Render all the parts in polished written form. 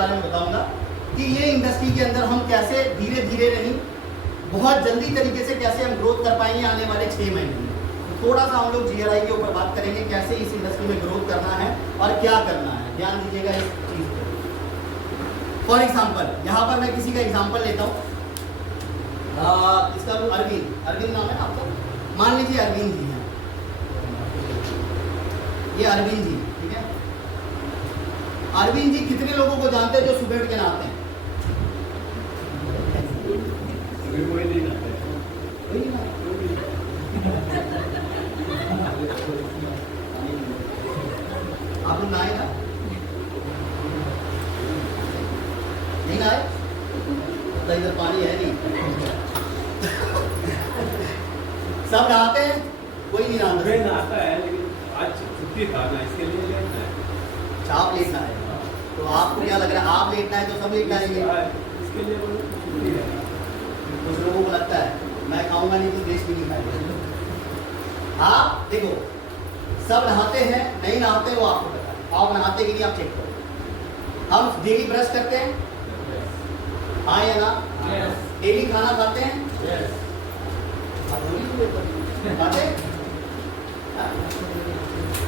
बारे में बताऊंगा कि ये इंडस्ट्री के अंदर हम कैसे धीरे धीरे नहीं बहुत जल्दी तरीके से कैसे हम ग्रोथ कर पाएंगे आने वाले 6 महीने में। तो थोड़ा सा हम लोग GRI के ऊपर बात करेंगे, कैसे इस इंडस्ट्री में ग्रोथ करना है और क्या करना है। ध्यान दीजिएगा इस चीज़ पर। फॉर एग्जाम्पल यहाँ पर मैं किसी का एग्जाम्पल लेता हूँ, इसका अरविंद नाम है आपका, मान लीजिए अरविंद जी हैं, ये अरविंद जी, ठीक है। अरविंद जी कितने लोगों को जानते हैं जो सुबह उठ के नहाते हैं? कोई नहीं नहाते। आप लोग नहाए ना? नहीं नहाए? तो इधर पानी है नहीं। सब नहाते हैं, कोई नहीं नहाता है, लेकिन आज छुट्टी था ना, इसके लिए लेटना है। आप लेटना है, तो आपको क्या लग रहा है आप लेटना है तो सब लेटना है? इसके लिए छुट्टी है। कुछ लोगों को लगता है मैं खाऊंगा नहीं तो देश भी नहीं खाएगा। आप देखो सब नहाते हैं, नहीं नहाते वो आपको पता है, आप नहाते कि नहीं आप चेक करो। हम डेली ब्रश करते हैं, हाँ या ना? डेली खाना खाते हैं,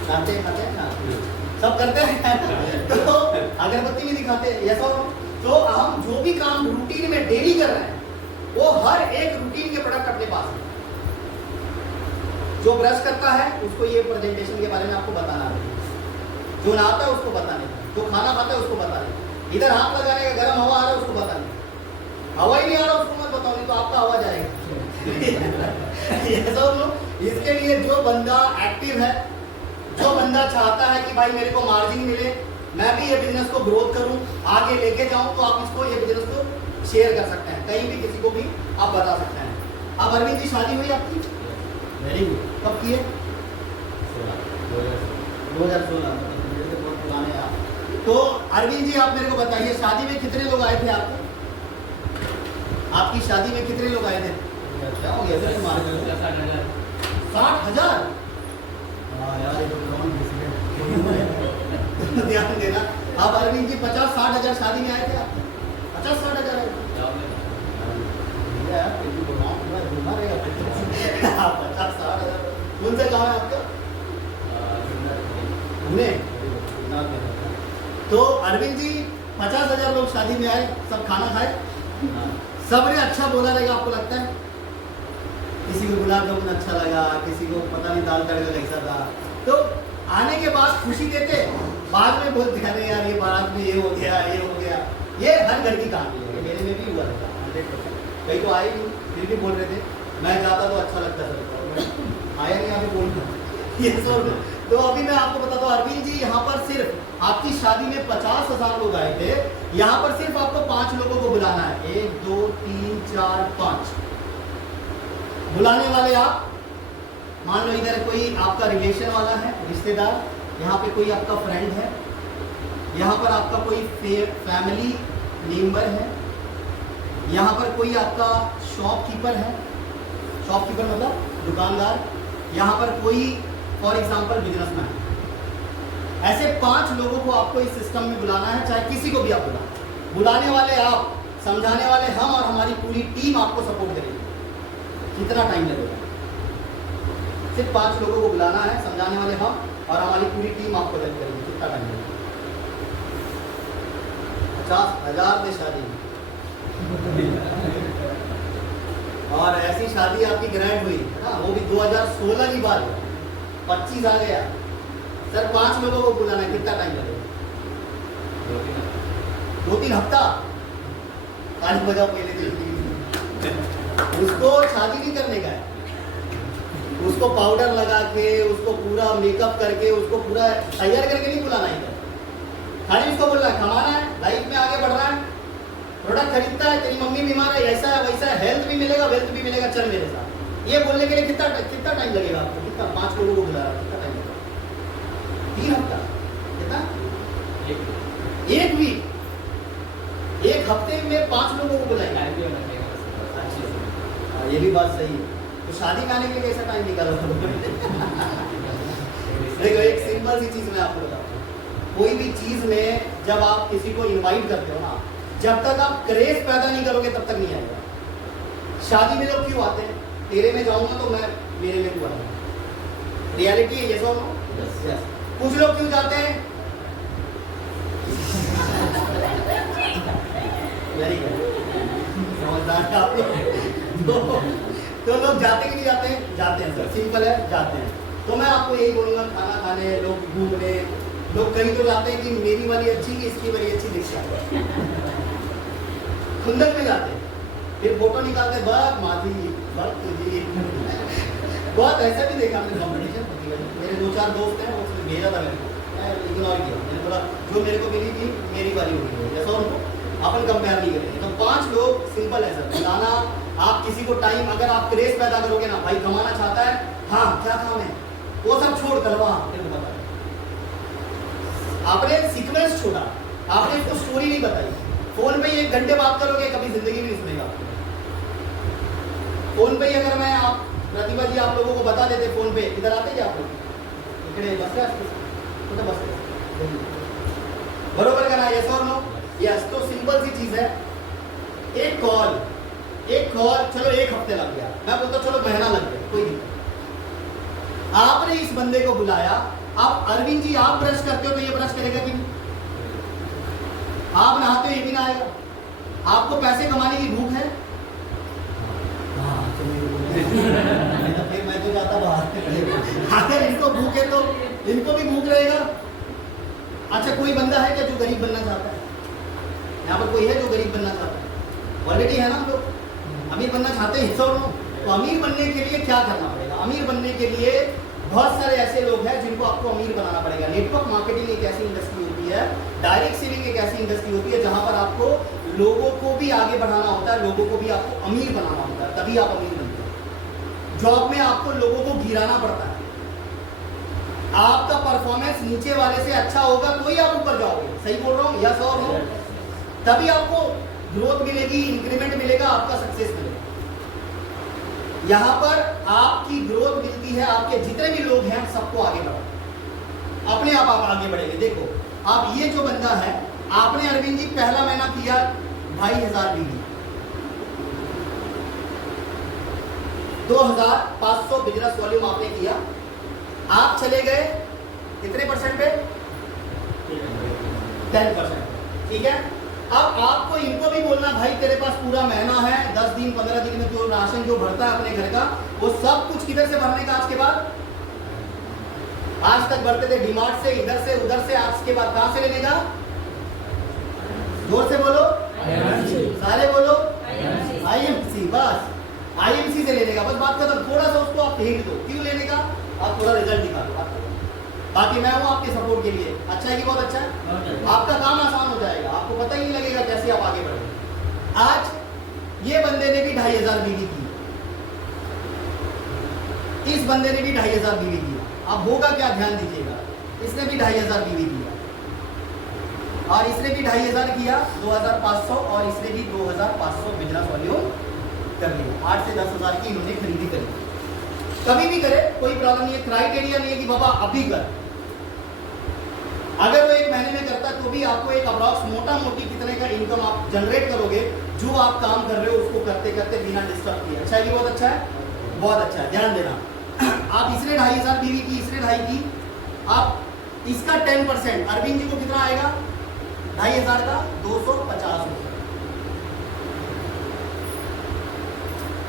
खाते खाते हैं ना, सब करते हैं। तो अगरबत्ती भी दिखाते हैं, यस और? तो हम जो भी काम रूटीन में डेली कर रहे हैं वो हर एक रूटीन के प्रोडक्ट अपने पास है। जो ब्रश करता है उसको ये प्रेजेंटेशन के बारे में आपको बताना है, जो नहाता है उसको बताने, जो खाना खाता है उसको बताने, इधर हाथ लगाने का गर्म हवा आ रहा है उसको बताने, हवा ही नहीं आ रहा उसको मत बताओ, नहीं तो आपका हवा जाएगा। इसके लिए जो बंदा एक्टिव है, जो बंदा चाहता है कि भाई मेरे को मार्जिन मिले, मैं भी ये बिजनेस को ग्रोथ करूं, आगे लेके जाऊं, तो आप इसको ये बिजनेस को शेयर कर सकते हैं, कहीं भी किसी को भी आप बता सकते हैं। अब अरविंद जी शादी हुई आपकी? Very good. कब की है? 2016। बहुत पुराने आप। तो अरविंद जी आप मेरे को बताइए शादी में कितने लोग आए थे आपको? आपकी शादी में कितने लोग आए थे? क्या हो गया सर? 60,000। ध्यान देना, आप अरविंद जी 50-60,000 शादी में आए थे आप? 50-60,000 आए थे? 50-60,000। कौन सा गाँव है आपका? पुणे। तो अरविंद जी 50,000 लोग शादी में आए, सब खाना खाए, सबने अच्छा बोला रहेगा आपको लगता है? किसी को गुलाब जामुन अच्छा लगा, किसी को पता नहीं दाल तड़का कैसा था। तो आने के बाद खुशी देते, बाद में बोलते हैं यार ये बारात में ये हो गया, ये हो गया। ये हर घर की कहानी है, मेरे में भी हुआ था 100%। कई तो आए नहीं, फिर भी बोल रहे थे मैं जाता तो अच्छा लगता था, आया नहीं अभी बोल ये सब। तो अभी मैं आपको बताता हूँ अरविंद जी, यहाँ पर सिर्फ आपकी शादी में 50,000 लोग आए थे, यहाँ पर सिर्फ आपको 5 लोगों को बुलाना है। 1 2 3 4 5 बुलाने वाले आप। मान लो इधर कोई आपका रिलेशन वाला है, रिश्तेदार, यहाँ पे कोई आपका फ्रेंड है, यहाँ पर आपका कोई फैमिली मेंबर है, यहाँ पर कोई आपका शॉपकीपर है, शॉपकीपर मतलब दुकानदार, यहाँ पर कोई फॉर एग्जांपल बिजनेसमैन। ऐसे 5 लोगों को आपको इस सिस्टम में बुलाना है, चाहे किसी को भी आप बुलाने वाले आप, समझाने वाले हम, और हमारी पूरी टीम आपको सपोर्ट करेगी। कितना टाइम लगेगा? सिर्फ 5 लोगों को बुलाना है, समझाने वाले हम और हमारी पूरी टीम आपको हेल्प करेगी। कितना टाइम लगेगा? 50,000 में शादी और ऐसी शादी आपकी ग्रैंड हुई ना, वो भी 2016 की बात, 25 आ गया सर। 5 लोगों को बुलाना है, कितना टाइम लगेगा? 2-3 हफ्ता। ताली बजाओ पहले दिन। उसको शादी नहीं करने का है, उसको पाउडर लगा के, उसको पूरा मेकअप करके, उसको पूरा तैयार करके नहीं बुलाना है। खाली उसको बोलना है कमाना है, लाइफ में आगे बढ़ना है, प्रोडक्ट खरीदता है, तेरी मम्मी बीमार है, ऐसा है वैसा है, हेल्थ भी मिलेगा, वेल्थ भी मिलेगा, चल मेरे साथ। ये बोलने के लिए कितना टाइम लगेगा आपको? कितना? 5 लोगों को बुला रहा है, कितना टाइम लगेगा? 3 हफ्ता। कितना? 1 वीक। 1 हफ्ते में 5 लोगों को बुलाएंगे। ये भी बात सही है। तो शादी में आने के लिए कैसा टाइम निकाला? देखो एक सिंपल सी चीज मैं आपको बताऊँ, कोई भी चीज में जब आप किसी को इनवाइट करते हो ना, जब तक आप क्रेज पैदा नहीं करोगे तब तक नहीं आएगा। शादी में लोग क्यों आते हैं? तेरे में जाऊंगा तो मैं मेरे में तू आएगा। रियलिटी है ये सब। कुछ लोग क्यों जाते हैं? वेरी गुड, समझदार है आप लोग। तो लोग जाते कि नहीं जाते हैं? जाते हैं सर, सिंपल है, जाते हैं। तो मैं आपको यही बोलूँगा, खाना खाने, लोग घूमने, लोग कहीं तो जाते हैं कि मेरी वाली अच्छी कि इसकी वाली अच्छी दिख जाती है। खुंदक में जाते हैं, फिर फोटो निकालते हैं, बस माधी बस तुझी। बहुत ऐसा भी देखा हमने कॉम्पिटिशन होती है। मेरे 2-4 दोस्त हैं, वो भेजा था मेरे को, मैं इग्नोर किया। मैंने बोला जो मेरे को मिली थी मेरी वाली होगी, जैसा उनको अपन कंपेयर नहीं करेंगे। तो 5 लोग सिंपल है सर। बुलाना, आप किसी को टाइम, अगर आप क्रेज पैदा करोगे ना, भाई कमाना चाहता है, हाँ क्या काम है, वो सब छोड़ कर वहाँ फिर बता। आपने सीक्वेंस छोड़ा, आपने इसको स्टोरी नहीं बताई। फोन पे 1 घंटे बात करोगे, कभी जिंदगी में नहीं सुनेगा। फोन पे ही अगर मैं आप प्रतिभा जी आप लोगों को बता देते फोन पे, इधर आते क्या आप लोग? इकडे बस तो बस बरोबर करना, यस और नो? यस। तो सिंपल सी चीज है, एक कॉल, चलो 1 हफ्ते लग गया, मैं बोलता चलो महीना लग गया, कोई दिक्कत। आपने इस बंदे को बुलाया, आप अरविंद जी आप ब्रश करते हो तो ये ब्रश करेगा कि नहीं? आप नहाते हो ये भी नहाएगा? आपको पैसे कमाने की भूख है? हाँ, तो फिर मैं तो जाता बाहर। अगर इनको भूख है तो इनको भी भूख रहेगा। अच्छा, कोई बंदा है क्या जो गरीब बनना चाहता है? यहाँ पर कोई है जो गरीब बनना चाहता है? ऑलरेडी है ना हम लोग। अमीर बनना चाहते हैं हिस्सा लो। तो अमीर बनने के लिए क्या करना पड़ेगा? अमीर बनने के लिए बहुत सारे ऐसे लोग हैं जिनको आपको अमीर बनाना पड़ेगा। नेटवर्क मार्केटिंग एक ऐसी इंडस्ट्री होती है, डायरेक्ट सेलिंग एक ऐसी इंडस्ट्री होती है जहां पर आपको लोगों को भी आगे बढ़ाना होता है, लोगों को भी आपको अमीर बनाना होता है, तभी आप अमीर बनते हैं। जॉब में आपको लोगों को गिराना पड़ता है। आपका परफॉर्मेंस नीचे वाले से अच्छा होगा तो ही आप ऊपर जाओगे। सही बोल रहा हूँ? यस और नो? तभी आपको ग्रोथ मिलेगी, इंक्रीमेंट मिलेगा, आपका सक्सेस मिलेगा। यहाँ पर आपकी ग्रोथ मिलती है, आपके जितने भी लोग हैं सबको आगे बढ़ाओ, अपने आप आगे बढ़ेंगे। देखो आप ये जो बंदा है, आपने अरविंद जी पहला महीना किया 2500 बीवी, 2500 बिजनेस वॉल्यूम आपने किया, आप चले गए कितने परसेंट पे? 10%। ठीक है, अब आपको इनको भी बोलना, भाई तेरे पास पूरा महीना है, 10 दिन 15 दिन में जो राशन जो भरता है अपने घर का, वो सब कुछ किधर से भरने का? आज के बाद, आज तक भरते थे डीमार्ट से, इधर से उधर से, आज के बाद कहां से लेने का? जोर से बोलो, सारे बोलो, IMC। बस IMC से लेने का, बस बात खत्म। थोड़ा सा उसको आप हिंट दो, क्यों लेने का? आप थोड़ा रिजल्ट दिखा दो, बाकी मैं हूँ आपके सपोर्ट के लिए। अच्छा है कि बहुत अच्छा है? आपका काम आसान हो जाएगा, आपको पता ही नहीं लगेगा कैसे आप आगे बढ़े। आज ये बंदे ने भी 2500 बीवी की, इस बंदे ने भी 2500 बीवी की। अब होगा क्या, ध्यान दीजिएगा, इसने भी 2500 बीवी किया, और इसने भी 2500 किया, 2500, और इसने भी 2500 बिजनेस वॉल्यूम कर लिया। 8 से 10,000 की इन्होंने खरीदी करी। कभी भी करे कोई प्रॉब्लम नहीं है, क्राइटेरिया नहीं है कि बाबा अभी कर। अगर वो 1 महीने में करता तो भी आपको एक अप्रॉक्स मोटा मोटी कितने का इनकम आप जनरेट करोगे, जो आप काम कर रहे हो उसको करते करते बिना डिस्टर्ब किए। अच्छा है कि बहुत अच्छा है? बहुत अच्छा है, ध्यान देना। आप इसने 2500 बीवी की, इसने 2.5 की, आप इसका 10%, अरविंद जी को कितना आएगा? 2500 का 250 रुपये।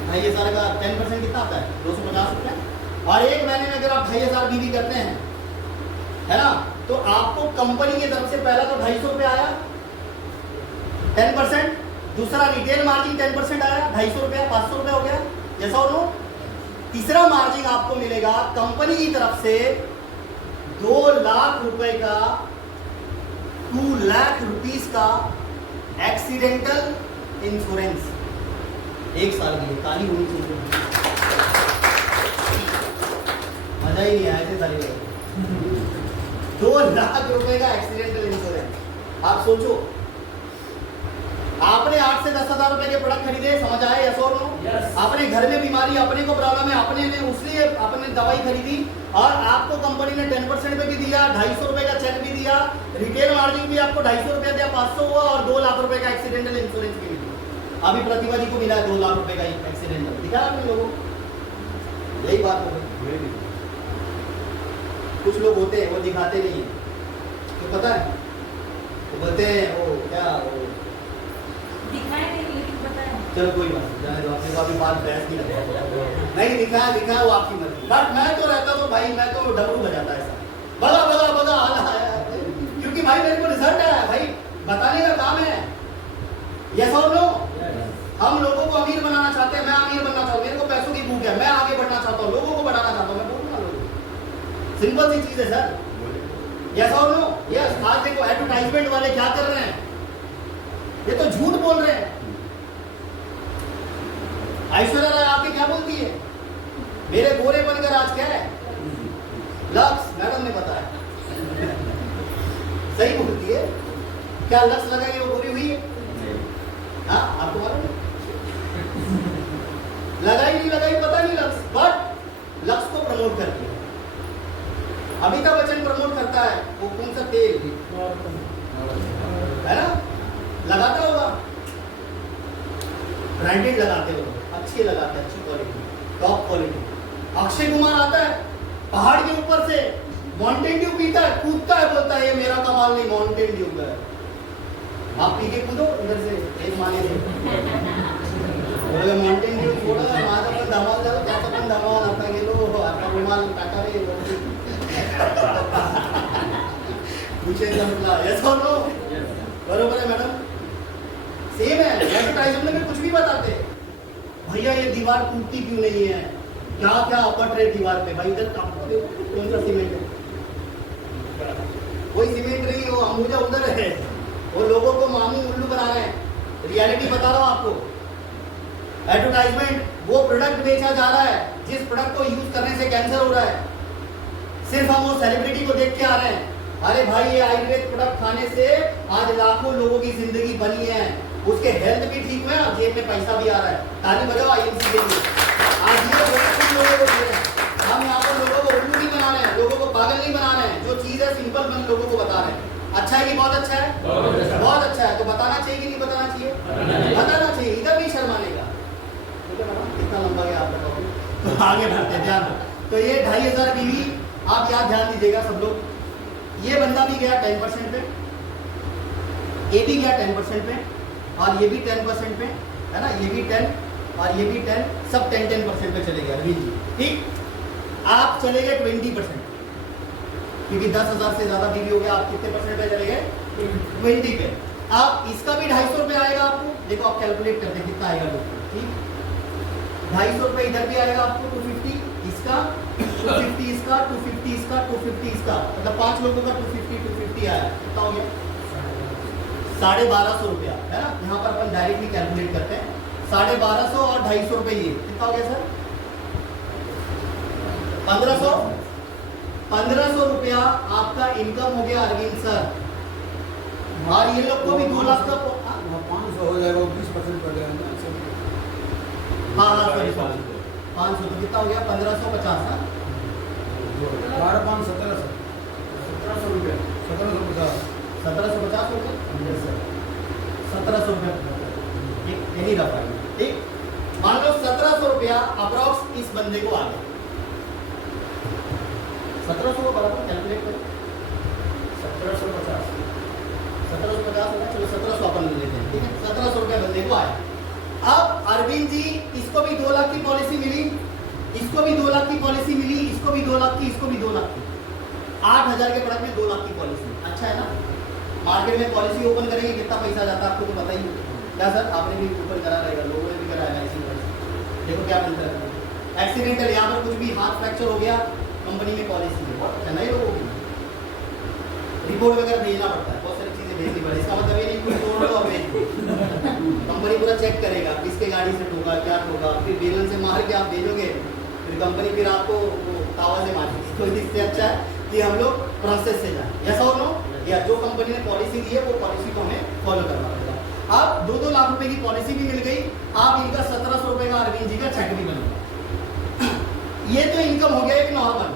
2500 का 10% कितना आता है? 250 रुपये। और 1 महीने में अगर आप 2500 बीवी करते हैं, है ना, तो आपको कंपनी की तरफ से पहला तो 250 रुपये आया, 10%, दूसरा रिटेल मार्जिन 10% आया, 250 रुपया, 500 रुपये हो गया। जैसा हो, तीसरा मार्जिन आपको मिलेगा कंपनी की तरफ से 2 लाख रुपए का, 2 लाख रुपीस का एक्सीडेंटल इंश्योरेंस 1 साल के लिए। ताली होनी चाहिए, मजा ही नहीं आया ऐसे ताली बजाने। 2 लाख रुपए का एक्सीडेंटल इंश्योरेंस। आप सोचो, आपने 8 से 10 हजार रुपए के प्रोडक्ट खरीदे, समझ आए? यस और नो? अपने घर में बीमारी, अपने को प्रॉब्लम है, अपने ने उसलिए अपने दवाई खरीदी और आपको कंपनी ने 10% पे भी दिया, 250 रुपए का चेक भी दिया, रिटेल मार्जिन भी आपको 250 रुपया दिया, 500 हुआ और 2 लाख रुपए का एक्सीडेंटल इंश्योरेंस भी मिला। अभी प्रतिभा जी को मिला है 2 लाख रुपए का एक्सीडेंटल, दिखा आपने लोगों को? यही बात हो गई। कुछ लोग होते हैं वो दिखाते नहीं है, तो पता है वो बोलते हैं वो क्या वो दिखाए नहीं लेकिन पता है। चलो कोई बात नहीं, जाने दो, अपने को अभी बात बहस नहीं करते। नहीं दिखाया वो आपकी मर्जी, बट मैं तो रहता तो भाई मैं तो डमरू बजाता ऐसा बगा बगा बगा आया, क्योंकि भाई मेरे को रिजल्ट आया भाई, बताने का काम है। यस और नो? हम लोगों को अमीर बनाना चाहते हैं, मैं अमीर बनना चाहता हूँ, मेरे को पैसों की भूख है, मैं आगे बढ़ना चाहता हूँ, लोगों को बढ़ाना चाहता हूँ, मैं बोलूँगा लोगों को। सिंपल सी चीज है सर। यस और नो? यस। आज देखो एडवर्टाइजमेंट वाले क्या कर रहे हैं, ये तो झूठ बोल रहे हैं। ऐश्वर्या राय आके क्या बोलती है, मेरे गोरेपन का राज क्या है? लक्स, मैडम ने बताया। सही बोलती है। क्या लक्स लगाई वो गोरी हुई है? हाँ आपको मालूम है? लगाई नहीं लगाई पता नहीं लक्स, बट लक्स को प्रमोट करती है। अमिताभ बच्चन प्रमोट करता है वो कौन सा तेल है ना, लगाता होगा, ब्रांडेड लगाते हो, अच्छे लगाते हैं, अच्छी quality, top quality. Akshay Kumar आता है पहाड़ के ऊपर से माउंटेन ड्यू पीता है, कूदता है, बोलता है ये मेरा कमाल नहीं माउंटेन ड्यू का है। आप पी के कूदो इधर से एक माने से माउंटेन ड्यू छोड़ा आज अपन धमाल जाओ, क्या अपन धमाल आता है लो आपका रुमाल काटा रे पूछे समझला। यस और नो? बरोबर है मैडम? सेम है। एडवर्टाइजमेंट में कुछ भी बताते भैया ये दीवार टूटती क्यों नहीं है, क्या क्या अपट रहे दीवार पे, भाई इधर कौन सा सीमेंट है? कोई सीमेंट नहीं, वो अंबुजा उधर है, वो लोगों को मामू उल्लू बना रहे हैं। रियलिटी बता रहा हूं आपको। एडवर्टाइजमेंट वो प्रोडक्ट बेचा जा रहा है जिस प्रोडक्ट को यूज करने से कैंसर हो रहा है, सिर्फ हम वो सेलिब्रिटी को देख के आ रहे हैं। अरे भाई ये आयुर्वेद प्रोडक्ट खाने से आज लाखों लोगों की जिंदगी बनी है, उसके हेल्थ भी ठीक है और जेब में पैसा भी आ रहा है। ताली बजाओ आईएमसी के लिए। आज ये प्रोडक्ट लोगों को दे रहे हैं, हम यहाँ पर लोगों को उल्लू नहीं बना रहे हैं, लोगों को पागल नहीं बना रहे हैं, जो चीज है सिंपल मन लोगों को बता रहे हैं। अच्छा है कि बहुत अच्छा है? बहुत अच्छा है। तो बताना चाहिए कि नहीं बताना चाहिए? बताना चाहिए, इधर भी शर्माने का। ठीक है मैडम, कितना लंबा गया आपका टॉपिक, तो आगे बढ़ते हैं। ध्यान तो ये 2500 बीवी, आप याद ध्यान दीजिएगा सब लोग। ये बंदा भी गया 10% पे, ये भी गया 10% पे, और ये भी 10% पे है ना, ये भी 10 और ये भी 10, सब 10% पे चले गए अरविंद जी। ठीक, आप चले गए 20%, क्योंकि 10,000 से ज्यादा बीवी हो गया। आप कितने परसेंट पे चले गए? 20 पे। आप इसका भी 250 रुपये आएगा आपको, देखो आप कैलकुलेट करते हैं कितना आएगा लोग। ठीक, 250 रुपये इधर भी आएगा आपको, 250 इसका, 250 इसका, 250 इसका, 250 इसका, मतलब 5 लोगों का 250 आया। कितना हो गया? 1250 रुपया है ना। यहाँ पर अपन डायरेक्टली कैलकुलेट करते हैं, 1250 और 250 रुपये, ये कितना हो गया सर? 1500 रुपया आपका इनकम हो गया अरविंद सर। और ये लोग को भी 2 लाख का 500 हो जाएगा, 20% पड़ जाएगा। हाँ हाँ सॉरी 500 तो कितना हो गया? 1550 ना, 12 5 1700 रुपया, 1750 1750 हो गया, 1700 रुपया। यही रहा। ठीक, मान लो 1700 रुपया अप्रॉक्स इस बंदे को आ गया। 1700 को बराबर कैलकुलेट करो, 1750 होगा। चलो 1700 अपन ले लेते हैं। ठीक है, 1700 रुपया बंदे को आया। अब अरविंद जी, इसको भी 2 लाख की पॉलिसी मिली, इसको भी 2 लाख की पॉलिसी मिली, इसको भी 2 लाख की, इसको भी 2 लाख की। 8000 के प्रोडक्ट में 2 लाख की पॉलिसी, अच्छा है ना। मार्केट में पॉलिसी ओपन करेंगे कितना पैसा जाता है आपको तो पता ही नहीं। क्या सर, आपने भी ओपन करा रहेगा, लोगों ने भी कराया ऐसी पॉलिसी। देखो क्या मिलता है, एक्सीडेंटल यहाँ पर कुछ भी हाथ फ्रैक्चर हो गया, कंपनी में पॉलिसी है, अच्छा नहीं लोगों की रिपोर्ट वगैरह भेजना पड़ता है, बहुत सारी चीजें भेजनी पड़ती है। इसका मतलब ये नहीं कुछ तोड़ दो और भेज दो, कंपनी पूरा चेक करेगा किसके गाड़ी से ठोका, क्या ठोका, फिर बेलन से मार के आप भेजोगे, फिर कंपनी फिर आपको तावा से मारेगी। तो इससे अच्छा है कि हम लोग प्रोसेस से जाए। यस और नो? या जो कंपनी ने पॉलिसी दी है वो पॉलिसी को हमें फॉलो करना पड़ेगा। अब 2-2 लाख रुपए की पॉलिसी भी मिल गई, आप इनका 1700 रुपए का अरविंद जी का चेक भी बनेगा। ये तो इनकम हो गया एक नॉर्मल।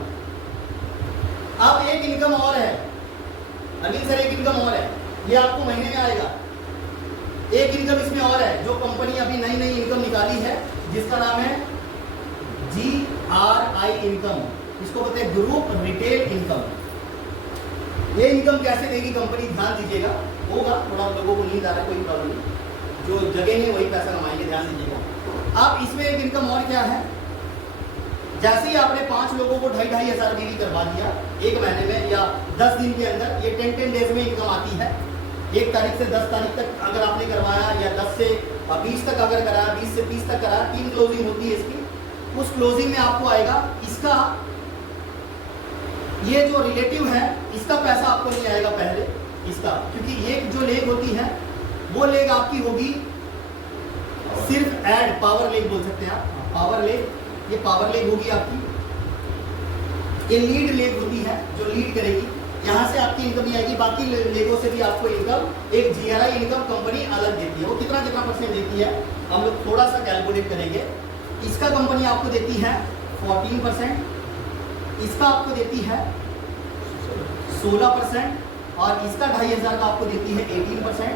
अब एक इनकम और है अरविंद सर, एक इनकम और है, ये आपको महीने में आएगा। एक इनकम इसमें और है जो कंपनी अभी नई नई इनकम निकाली है, जिसका नाम है GRI इनकम, इसको बोलते हैं ग्रुप रिटेल इनकम। ये इनकम कैसे देगी कंपनी, ध्यान दीजिएगा, होगा थोड़ा लोगों को नींद आ रहा है, कोई प्रॉब्लम नहीं, जो जगह है वही पैसा कमाएंगे, ध्यान दीजिएगा। अब इसमें एक इनकम और क्या है, जैसे ही आपने 5 लोगों को 2,500 हज़ार बीवी करवा दिया एक महीने में या 10 दिन के अंदर, ये 10 डेज में इनकम आती है। 1 तारीख से 10 तारीख तक अगर आपने करवाया या 10 से 20 तक अगर कराया, 20 से 30 तक कराया, 3 क्लोजिंग होती है इसकी। उस क्लोजिंग में आपको आएगा इसका, ये जो रिलेटिव है इसका पैसा आपको नहीं आएगा पहले इसका, क्योंकि ये जो लेग होती है वो लेग आपकी होगी सिर्फ ऐड, पावर लेग बोल सकते हैं आप, पावर लेग, ये पावर लेग होगी आपकी। ये लीड लेग होती है जो लीड करेगी, यहाँ से आपकी इनकम नहीं आएगी, बाकी लेगों से भी आपको इनकम, एक GRI इनकम कंपनी अलग देती है। वो कितना % देती है हम लोग थोड़ा सा कैलकुलेट करेंगे। इसका कंपनी आपको देती है 14%, इसका आपको देती है 16%, और इसका 2,500 का आपको देती है 18%,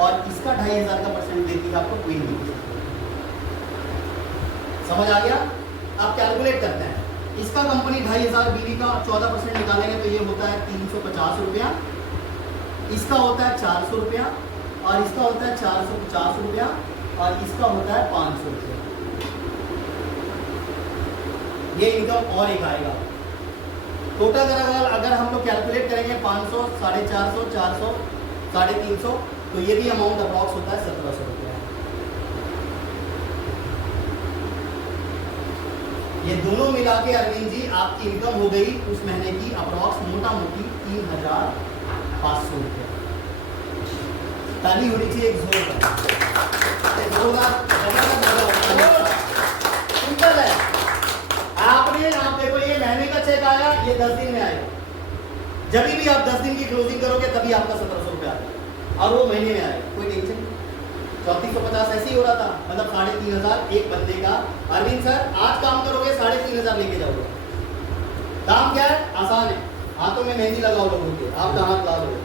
और इसका 2,500 का % देती है आपको 20%। समझ आ गया? आप कैलकुलेट करते हैं, इसका कंपनी 2,500 बीवी का 14% निकालेंगे तो ये होता है 350 रुपया, इसका होता है 400 रुपया, और इसका होता है 450 रुपया, और इसका होता है 500 रुपया। ये इनकम और एक आएगा टोटल। अगर हम लोग कैलकुलेट करेंगे 500, 450, 400, 350, तो ये भी अमाउंट अप्रॉक्स होता है 1700 रुपया। ये दोनों मिला के अरविंद जी आपकी इनकम हो गई उस महीने की अप्रॉक्स मोटा मोटी 3,500 रुपया। ताली होनी चाहिए एक जोरदार। सिंपल है, आपने आप देखो ये महीने का चेक आया, ये 10 दिन में आएगा। जब भी आप 10 दिन की क्लोजिंग करोगे तभी आपका 1700 रुपया आएगा, और वो महीने में आएगा, कोई टेंशन नहीं। 3450 ऐसे ही हो रहा था, मतलब 3,500 एक बंदे का। अरविंद सर आज काम करोगे 3,500 लेके जाओगे। काम क्या है, आसान है, हाथों में मेहंदी लगाओ लोगों के, आपका हाथ लाल होगा।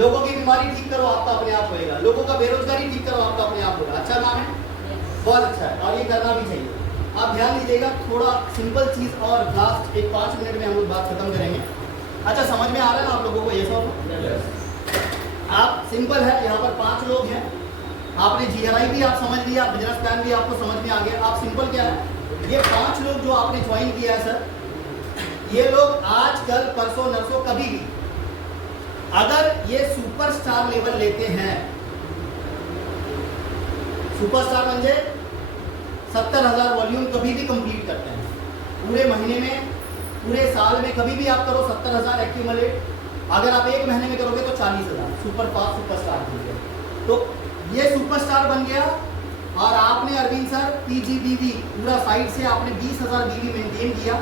लोगों की बीमारी ठीक करो, आपका अपने आप होएगा। लोगों का बेरोजगारी ठीक करो, आपका अपने आप होगा। अच्छा काम है, बहुत अच्छा है, और ये करना भी चाहिए। आप ध्यान दीजिएगा, थोड़ा सिंपल चीज और लास्ट एक 5 मिनट में हम लोग बात खत्म करेंगे। अच्छा समझ में आ रहा है ना आप लोगों को ये सब? आप सिंपल है, यहाँ पर 5 लोग हैं, आपने GRI भी आप समझ लिया, बिजनेस प्लान भी आपको समझ में आ गया। आप सिंपल क्या है, ये 5 लोग जो आपने ज्वाइन किया है सर, ये लोग आज कल परसों नरसों कभी भी अगर ये सुपरस्टार लेवल लेते हैं, सुपरस्टार म्हणजे 70,000 वॉल्यूम कभी भी कंप्लीट करते हैं पूरे महीने में, पूरे साल में कभी भी आप करो 70,000 एक्यूमुलेट। अगर आप एक महीने में करोगे तो 40,000 सुपर फास्ट सुपरस्टार बन गया। तो ये सुपरस्टार बन गया, और आपने अरविंद सर PGBV पूरा साइड से आपने 20,000 BV मेंटेन किया,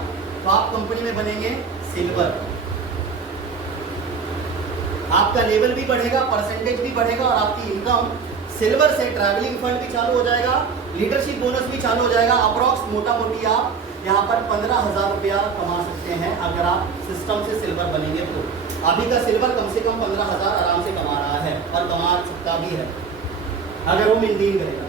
तो आप कंपनी में बनेंगे सिल्वर। आपका लेवल भी बढ़ेगा, परसेंटेज भी बढ़ेगा, और आपकी इनकम सिल्वर से ट्रैवलिंग फंड भी चालू हो जाएगा, लीडरशिप बोनस भी चालू हो जाएगा। अप्रॉक्स मोटा मोटी आप यहाँ पर 15,000 रुपया कमा सकते हैं अगर आप सिस्टम से सिल्वर बनेंगे तो। अभी का सिल्वर कम से कम 15,000 आराम से कमा रहा है, और कमा सकता भी है अगर वो मेंटेन करेगा।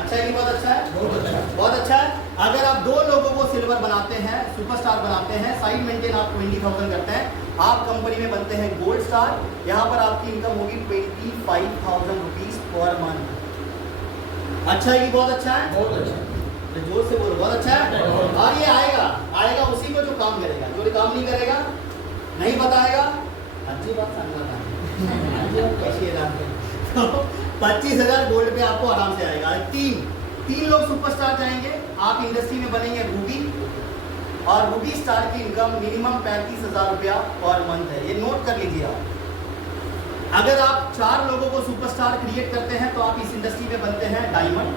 अच्छा है कि बहुत अच्छा है? बहुत अच्छा है, बहुत अच्छा है। अगर आप 2 लोगों को सिल्वर बनाते हैं, सुपरस्टार बनाते हैं, साइड मेंटेन आप 20,000 करते हैं, आप कंपनी में बनते हैं गोल्ड स्टार। यहाँ पर आपकी इनकम होगी 25,000 रुपीज पर मंथ। अच्छा है कि बहुत अच्छा है? बहुत अच्छा है, जोर से बोलो, बहुत अच्छा है। और ये आएगा उसी को जो काम करेगा, जो काम नहीं करेगा, नहीं बताएगा, अच्छी बात कैसी है 25,000 गोल्ड पे आपको आराम से आएगा। 3 लोग सुपरस्टार जाएंगे, आप इंडस्ट्री में बनेंगे रूबी, और रूबी स्टार की इनकम मिनिमम 35,000 रुपया पर मंथ है। ये नोट कर लीजिए आप। अगर आप 4 लोगों को सुपरस्टार क्रिएट करते हैं तो आप इस इंडस्ट्री में बनते हैं डायमंड,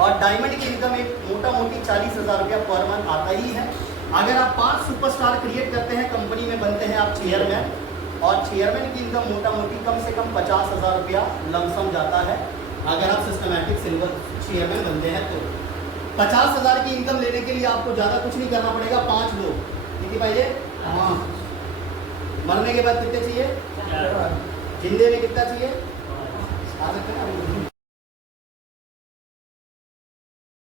और डायमंड की इनकम एक मोटा मोटी 40,000 रुपया पर मंथ आता ही है। अगर आप 5 सुपरस्टार क्रिएट करते हैं, कंपनी में बनते हैं आप चेयरमैन, और चेयरमैन की इनकम मोटा मोटी कम से कम 50,000 रुपया लमसम जाता है अगर आप सिस्टमैटिक सिल्वर चेयरमैन बनते हैं तो। 50,000 की इनकम लेने के लिए आपको ज़्यादा कुछ नहीं करना पड़ेगा। 5 लोग कितनी पाइए? हाँ मरने के बाद कितने चाहिए? जिंदे में कितना चाहिए? आ सकते हैं ना?